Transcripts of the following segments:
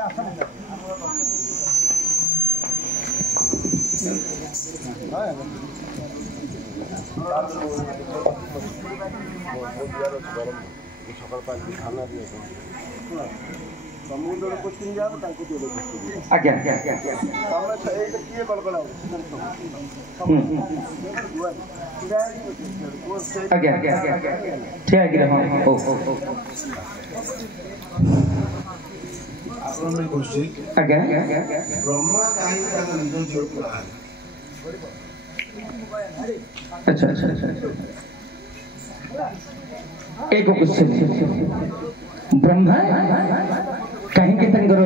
सकाल पाँच खाना दिए समुद्र को चिन जाओ ताको दियो आज्ञा तमे एटा किए बलबला आज्ञा ठीक है हां ओ आपण में क्वेश्चन आज्ञा ब्रह्मा काहे का निधन जोड़ पड़ा अच्छा एक क्वेश्चन ब्रह्मा कहीं के तंगर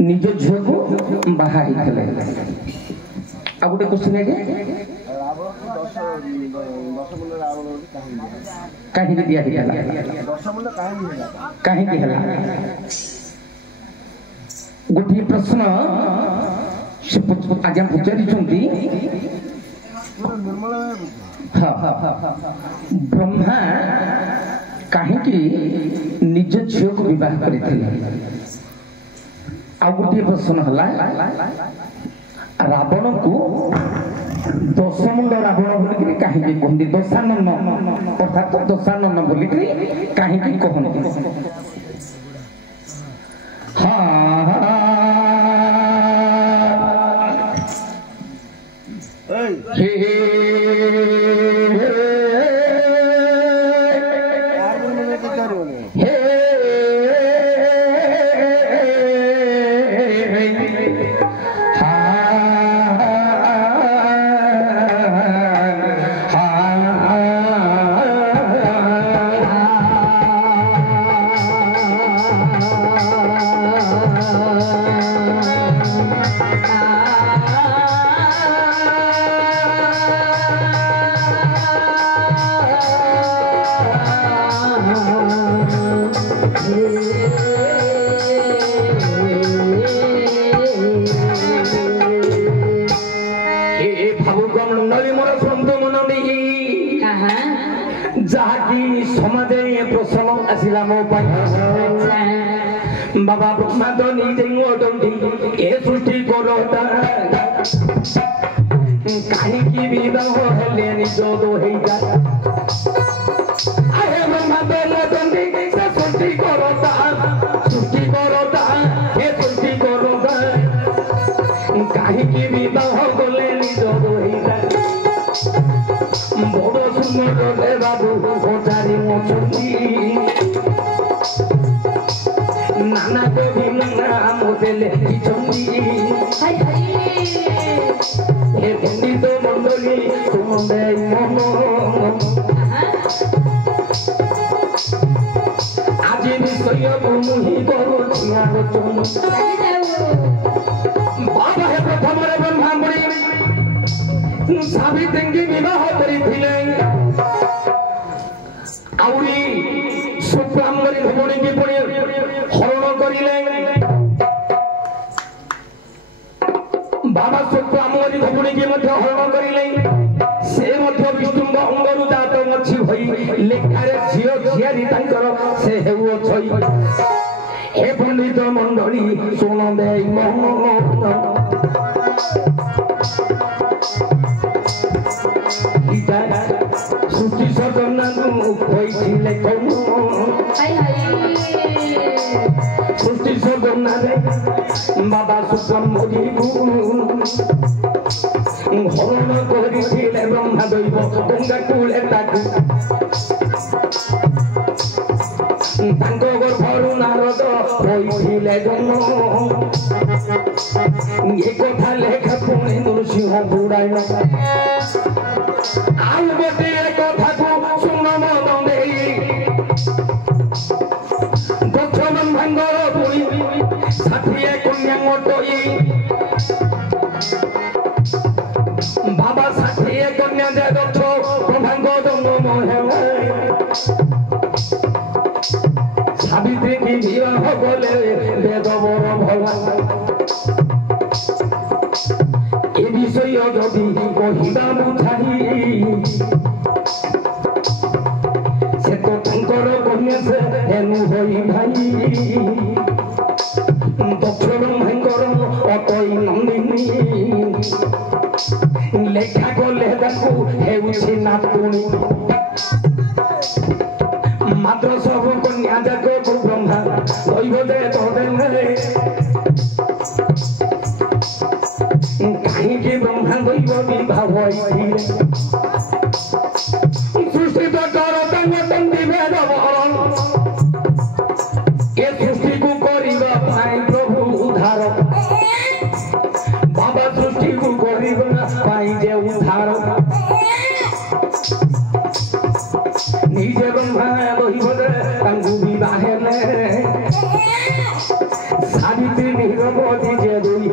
निज झियो को बाहा हिथले आ गोटे क्वेश्चन है कहीं के दिया हिथला कहीं के हला गोटे प्रश्न आज हम पचारि ब्रह्मा कहीं निज झील को विवाह करते गोटे प्रश्न है रावण को दशमुंड रावण बोलिक कहीं कहते दशानन अर्थात दशानन बोलिक कहीं कहते बाबा ब्रह्मा तो नीचे ए सृष्टि करो कहीं की विवाह हेले निज दो हे जा अरे ब्रह्मा तो लोटंडी से सृष्टि करो ए सृष्टि करो कहीं की विवाह गले निज दो हे जा बड़ सुंदर रे बाबू पचारि मोचुंदी नाना को भी नाम देले की चंदी हाय हाय हे पंडित मंडली सुनबे मनो आज विषय मुहि करो छियार चुम बाबा हे प्रथम रे ब्रह्मा मुनि सावित्री विवाह करिथिले आउरी सुब्राह्मणी भवनी की पुणी हरण करिले बाबा सुब्राह्मणी भवनी की मध्य हरण करिले से मध्य विष्णुंग अंगरु जात अछि होई लेखारे झियो झियारी तांकर से हेउ छई हे पंडित मंडली सुन दे मन सुटी सदनानु होइथिले कोन हाय हाय सुटी सदनारे बाबा सुब्रह्मण्य हरण करिथिले ब्रह्मा दैव गंगा कूले ताकू तांको गर्भरु नारद होइथिले जन्म ए कथा लेखा पुणे नरसिंह बुडाइन आउ गोटे कथा को सुन मन देई दक्ष ब्रह्मांडर बुई षाठिए कन्या मोटई बाबा षाठिए कन्या दे दक्ष ब्रह्मांड जन्म है सावित्री की विवाह बोले वेद बर भला ए विषय जदि कहिबा बुझाई से तो तांकर कन्या से हेनु होई भाई नातुणी मात्र सब कन्या जाक ब्रह्मा दैव दे कहीं ब्रह्मा दैव विवाह सृष्टि तो कर भेद ए सृष्टि को करवा प्रभु उद्धार बाबा सृष्टि को करवा जे उद्धार निजे ब्रह्मा दैव विवाह सावित्री निरवधि जे दुई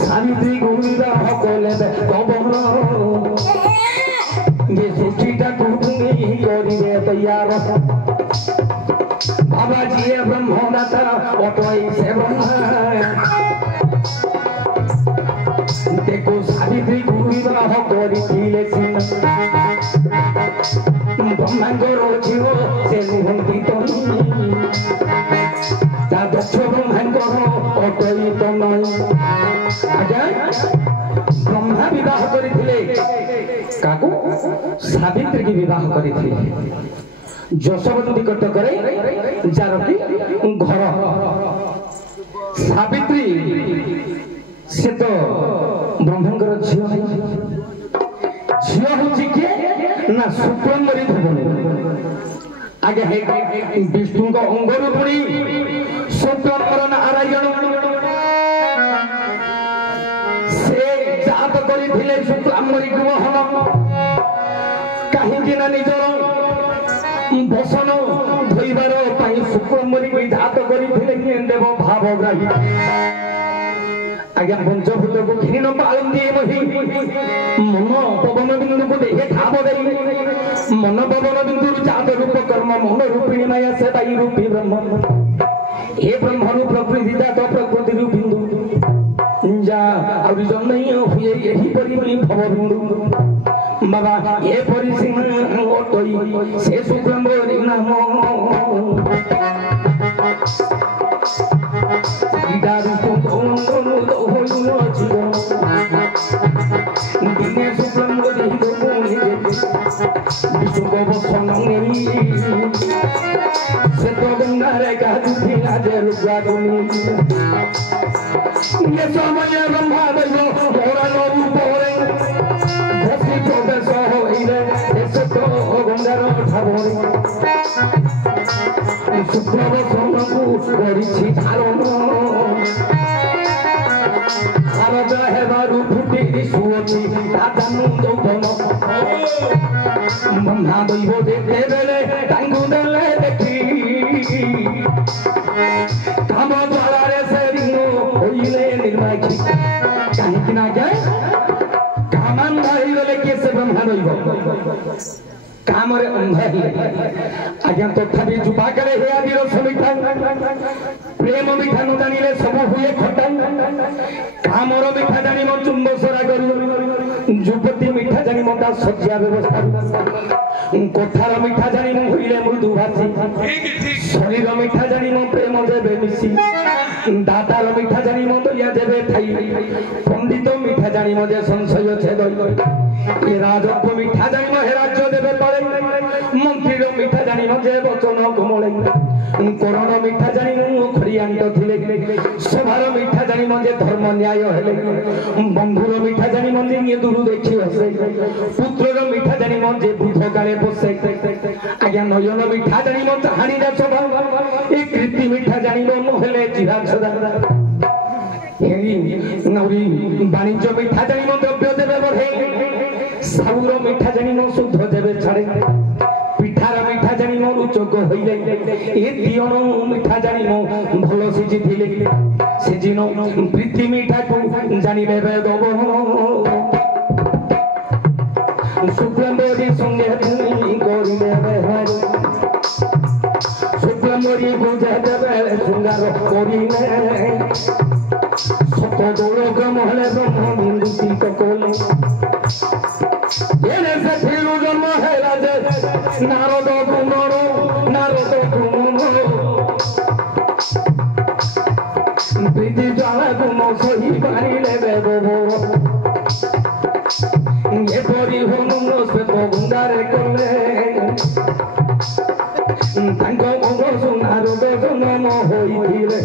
सावित्री को विवाह कले ये सृष्टिटा तुम्हें करिए तैयार बाबा जी ब्रह्मदाता अटई से ब्रह्मा देखो सावित्री को विवाह करिथिले ब्रह्मांगर जीव से नुहंती दक्ष ब्रह्मांगर अटई तो नई आज्ञा ब्रह्मा विवाह करिथिले काकू सावित्री की विवाह करिथिले जशोवती कटकरे जारती घर सावित्री से तो ब्रह्मांगर झील हूँ किए ना शुक्रमरी धुबनी आगे विष्णु अंगर पुणी शुक्रमर नारायण से जात करथिले शुक्रमरी ग्रहण कहीं निजर बसन धोइबार शुक्रमरी की जात करथिले देव भावग्राही आज्ञा पंचभूत को घृण पालती बही मन पवन बिंदु को देखे ठाव दे मन पवन बिंदु जात रूप कर्म मन रूपिणी माया से ताई रूपी ब्रह्म हे ब्रह्म प्रकृति जात प्रकृति रूप बिंदु जा और जन्म हुए यही परि भव बिंदु बाबा ये परि सिंह ओटई से शुक्रमरी नाम दिने शुक्रमरी विष्णु को बसन से तो गंगारे का दुखी राजे रुद्रागुनी ये समय ब्रह्मा दैव पुराण रूप घसी प्रवेश होइले से तो गंगार ठावरी शुक्र बसनकु करिछि धारण भारत हेबारु फुटी दिशुअछि दादानु दौधन ब्रह्मा दैव देखते बेले तांगु देले देखी काम द्वारे से रिंगो होइले निर्माखी काहे ना के कामान धरिले के से ब्रह्मा दैव काम रे अंधाही आज्ञा तथापि जुपा करे हे आदिर समिठा प्रेम मिठा न जानिले सब हुए खटा कामर मिठा जानि म चुंबसरा करू जुपति मिठा जानि म ता सज्जा व्यवस्था कोठार मिठा जानि म होइले मृदु भाषी शरीर मिठा जानि म प्रेम देबे मिसी दातार मिठा जानि म दया देबे थाई पंडित मिठा जानि म जे संशय छेद ए राजत्व मिठा जानि म हे राज्य देबे पारे मंत्री मिठा जानि म जे वचन कमले करण मिठा जानि म खरियांत थिले सभार मिठा जानि म जे धर्म न्याय हेले बंधुर मिठा जानि म जे दूर देखि हसे पुत्रर मिठा जानि म जे बुध काले बसे आज्ञा नयन मिठा जानि म चाहानी दा सभा ए कृति मिठा जानि म हेले जिहा सदा हेरी नौरी वाणिज्य मिठा जानि म द्रव्य देबे बढ़े साउर मिठा जानि म शुद्ध देबे छाड़े पिठार मिठा जानि म रुचक होइले ए दियन मिठा जानि म भलो सिजि थिले सिजिनो प्रीति मिठा को जानि लेबे दबो शुक्रमरी संगे तुई करिले बेहार शुक्रमरी पूजा देबे सुंदर करिले सत दोलक महले ब्रह्म बिंदु कोले एने से फिरू जन्म है राजे नारद कुमारो प्रीति ज्वाला कुम सही पानी ले बेबो সোনার বেদনম হইলে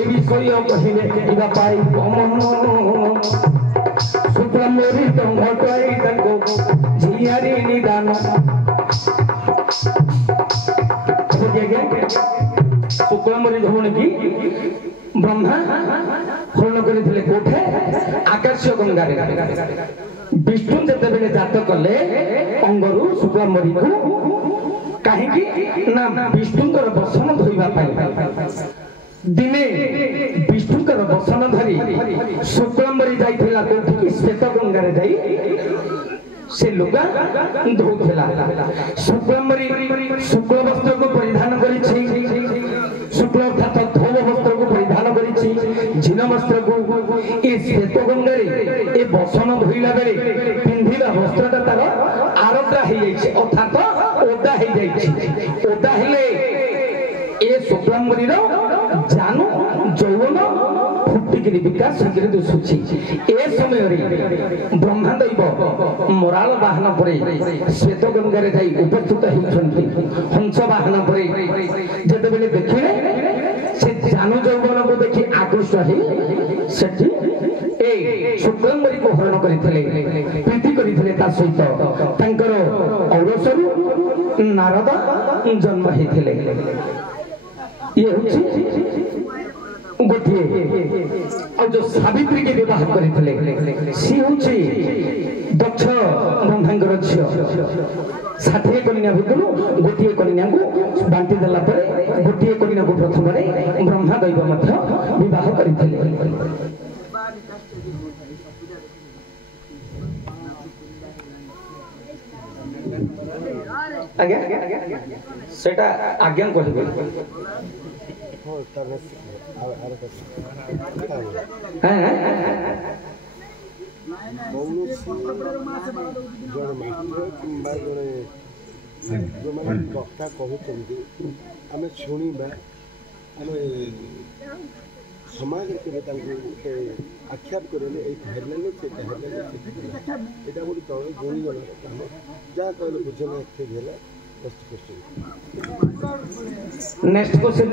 এ বিষয় কহিলে ইবা পাই মন শুক্লাম্বরীর ঘটাই তাকে ঝিয়ারি নিদান শুক্লাম্বরী ভৌণী কি ব্রহ্মা হରଣ କରିଥିଲେ କୋଠେ ଆକାଶ ଗଙ୍ଗାରେ ବିଷ୍ଣୁ ଯେତେବେଳେ ଜାତ କଲେ ଅଙ୍ଗରୁ ଶୁକ୍ଲାମ୍ବରୀକୁ କାହିଁକି ନା ବିଷ୍ଣୁଙ୍କର ବସନ ଧୋଇବା ପାଇଁ ଦିନେ ବିଷ୍ଣୁଙ୍କର ବସନ ଧରି ଶୁକ୍ଲାମ୍ବରୀ ଯାଇଥିଲା କୋଠିକି ଶ୍ଵେତ ଗଙ୍ଗାରେ ଯାଇ से लुगा धोउथिला शुक्लाम्बरी शुक्ल वस्त्र को परिधान करिछि शुक्ल अर्थात धोव वस्त्र को परिधान करिछि झिन वस्त्र को ए श्वेत गंगारे ए बसन धोइला बेले पिंधिला वस्त्रटा तार आरद्रा हे जाइछि अर्थात ओदा हे जाइछि ओदा हेले ए शुक्लाम्बरी रो जानू जौवन फुटिकरी विकास संकेत दिसुछि ए समय रे ब्रह्मदैव मोराल वाहन परे श्वेत गंगारे जाई उपस्थित होइछन्ति हंस वाहन परे जते बेले देखिले से जानू जौवन को देखि आकृष्ट हे सेठी ए शुक्लाम्बरी को हरण करिथिले प्रीति करिथिले ता सहित तांकर औरसरु नारद जन्म हेथिले ये होछि गोटे और जो सावित्री के विवाह करते सी हूँ दक्ष ब्रह्मांगर झील 60 कन्या भितर गोटे कन्या को बांटी देला गोटे कन्या को प्रथम ब्रह्मा दैव विवाह करते आज्ञा सेटा आज्ञा कहबे वक्ता कहते आम शुणा आम समाज के आक्षेप करें यहाँ गोटे तले गुणीगण कम जहाँ कहले बुझे ना नेक्स्ट क्वेश्चन